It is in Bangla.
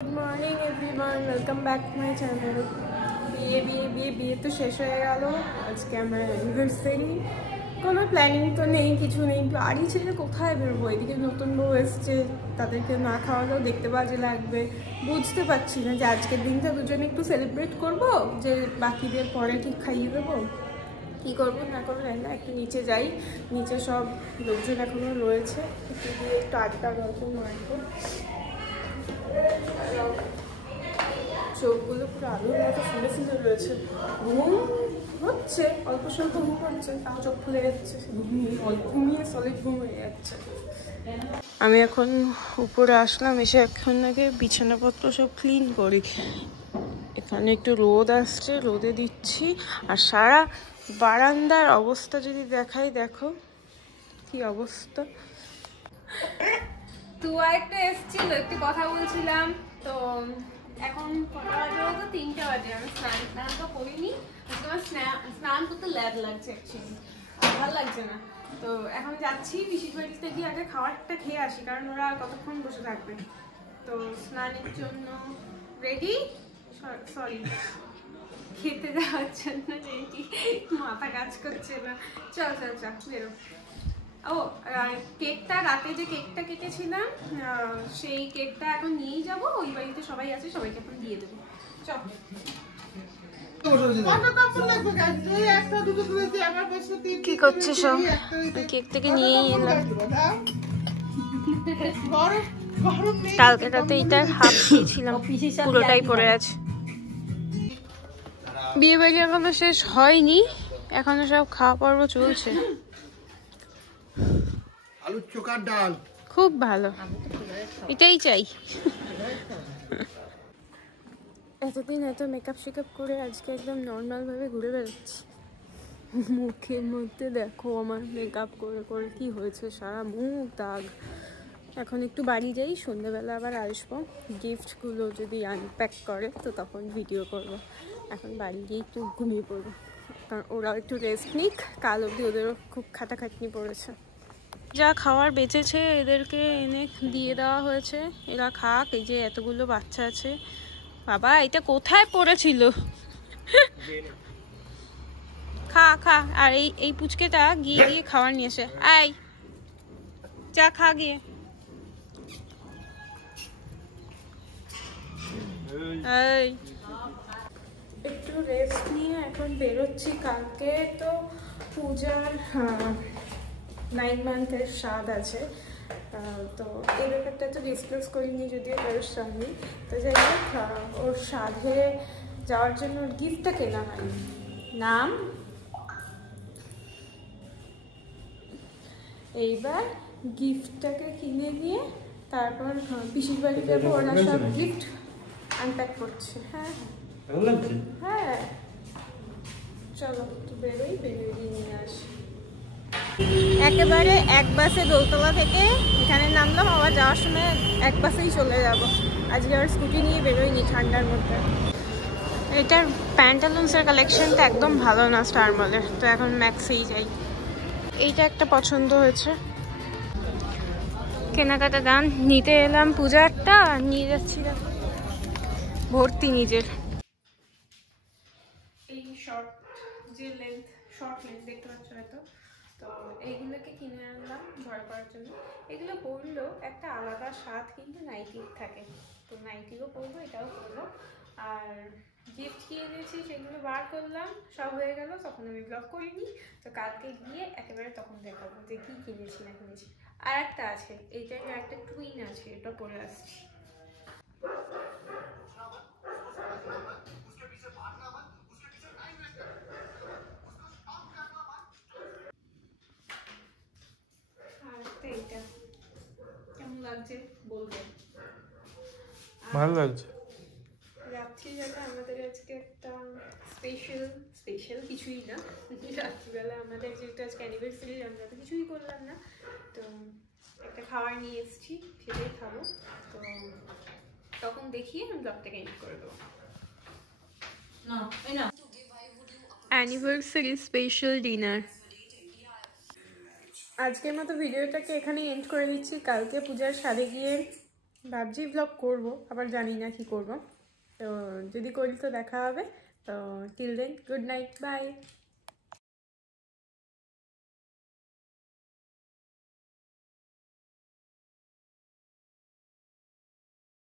Good morning everyone, welcome back to my channel. বিয়ে তো শেষ হয়ে গেল। আজকে আমার অ্যানিভার্সারি। কোনো প্ল্যানিং তো নেই, কিছু নেই। বাড়ি ছেড়ে কোথায় বেরোবো? এদিকে নতুন বউ এসছে, তাদেরকে না খাওয়ালেও দেখতে বাজে লাগবে। বুঝতে পারছি না যে আজকের দিনটা দুজনে একটু সেলিব্রেট করব, যে বাকিদের পরে ঠিক খাইয়ে দেবো। কী করবো না করবো জানি না। একটু নিচে যাই, নিচে সব লোকজন এখনও রয়েছে, একটু গিয়ে একটু আড্ডা গল্প মারবো। চোখগুলো পুরো আলুর মতো ফুলে ফুলে রয়েছে। ঘুম হচ্ছে, অল্প স্বল্প ঘুম হচ্ছে, তাও চোখ ফুলে যাচ্ছে। ঘুমিয়ে সলিড ঘুম হয়ে যাচ্ছে। আমি এখন উপরে আসলাম, এসে এখন আগে বিছানাপত্র সব ক্লিন করি। এখানে একটু রোদ আসছে, রোদে দিচ্ছি। আর সারা বারান্দার অবস্থা যদি দেখাই, দেখো কি অবস্থা। তুয়া একটা এসেছিল, একটু কথা বলছিলাম। তো এখন কটা বাজে বলতো? 3টা বাজে। আমি স্নান তো করিনি। তোমার স্নান করতে ল্যাদ লাগছে, অ্যাকচুয়ালি ভালো লাগছে না। তো এখন যাচ্ছি পিসির বাড়িতে গিয়ে আগে খাবারটা খেয়ে আসি, কারণ ওরা কতক্ষণ বসে থাকবে। তো স্নানের জন্য রেডি, সরি খেতে যাওয়ার জন্য রেডি। মাথা কাজ করছে না। চল চল চল বেরো। ও কেকটা, রাতে যে কেকটা কেটেছিলাম, সেই কেকটা এখন নিয়েই যাবো। ওই বাড়িতে সবাই আছে, সবাইকে এখন দিয়ে দেবো। চল। কি করছে সব? কেক থেকে নিয়েই এলাম। কালকে রাতে এইটা হাফ খেয়েছিলাম, পুরোটাই পড়ে আছে। বিয়ে বাড়ি এখনো শেষ হয়নি, এখনো সব খাওয়া পর্ব চলছে। আলু চোখার ডাল খুব ভালো, এটাই চাই। এতদিন এত মেকআপ শেকআপ করে আজকে একদম নর্মাল ভাবে ঘুরে বেড়াচ্ছি। মুখের মধ্যে দেখো আমার মেকআপ করে করে কি হয়েছে, সারা মুখ দাগ। এখন একটু বাড়ি যাই, সন্ধ্যাবেলা আবার আসবো। গিফটগুলো যদি আনপ্যাক করে তো তখন ভিডিও করব। এখন বাড়ি গিয়ে একটু ঘুমিয়ে পড়বো, কারণ ওরাও একটু রেস্ট নিক। কাল অবধি ওদেরও খুব খাটাখাটনি পড়েছে। যা খাওয়ার বেঁচেছে এদেরকে এনে দিয়ে দেওয়া হয়েছে, এরা খাক। এই যে এতগুলো বাচ্চা আছে। বাবা এটা কোথায় পড়েছিল? খা খা। আর এই পুচকেটা গিয়ে গিয়ে খাবার নিয়ে আসে। আয় যা খা গিয়ে। একটু রেস্ট নিয়ে এখন বেরোচ্ছি। কালকে তো পূজার 9 মান্থের স্বাদ আছে, তো এই ব্যাপারটা তো ডিসক্লোজ করিনি যদিও কারোর সামনে। তো যাই হোক, ওর স্বাদে যাওয়ার জন্য ওর গিফটটা কেনা হয়নি। নাম এইবার গিফটটাকে কিনে দিয়ে তারপর পিসির বাড়ি যাবো। ওরা সব গিফট আনপ্যাক করছে। হ্যাঁ হ্যাঁ, চলো একটু বেরোই, বেরিয়ে নিয়ে আসি। একেবারে এক বাসে দোলতলা থেকে এখানে নামলাম, আবার যাওয়ার সময় এক বাসেই চলে যাব। আজকে আর স্কুটি নিয়ে বেরোইনি ঠান্ডার মধ্যে। এটার প্যান্টালুন্সের কালেকশনটা একদম ভালো না স্টার মলের, তো এখন ম্যাক্সেই যাই। এইটা একটা পছন্দ হয়েছে, কেনাকাটা গান নিতে এলাম। পূজারটা নিয়ে যাচ্ছি, ভর্তি নিজের। এই শর্ট যে শর্ট লেন্থ দেখতে পাচ্ছ হয়তো, তো এইগুলোকে কিনে আনলাম ভয় করার জন্য। এগুলো পরলেও একটা আলাদা স্বাদ কিন্তু নাইটির থাকে, তো নাইটিও পরবো, এটাও পরবো। আর গিফট কিনে দিয়েছি, সেগুলো বার করলাম, সব হয়ে গেল। তখন আমি ব্লগ করিনি, তো কালকে গিয়ে একেবারে তখন দেখাবো যে কি কিনেছি না কিনেছি। আর একটা আছে, এইটাই একটা টুইন আছে, এটা পরে আসছি। কেমন লাগছে বলবে? ভালো লাগছে। রাত্রিবেলা আমাদের আজকে একটা স্পেশাল কিছুই না। রাত্রিবেলা আমাদের যেহেতু আজকে অ্যানিভার্সারি, আমরা তো কিছুই করলাম না, তো একটা খাবার নিয়ে এসেছি, সেটাই খাবো। তো তখন দেখিয়ে আমি ব্লগটাকে এন্ড করে দেবো। Anniversary special dinner. আজকের মতো ভিডিওটাকে এখানে এন্ড করে দিচ্ছি। কালকে পূজার সাথে গিয়ে ভাবছি ব্লগ করব, আবার জানি না কি করব। তো যদি করি তো দেখা হবে। তো till then good night, by.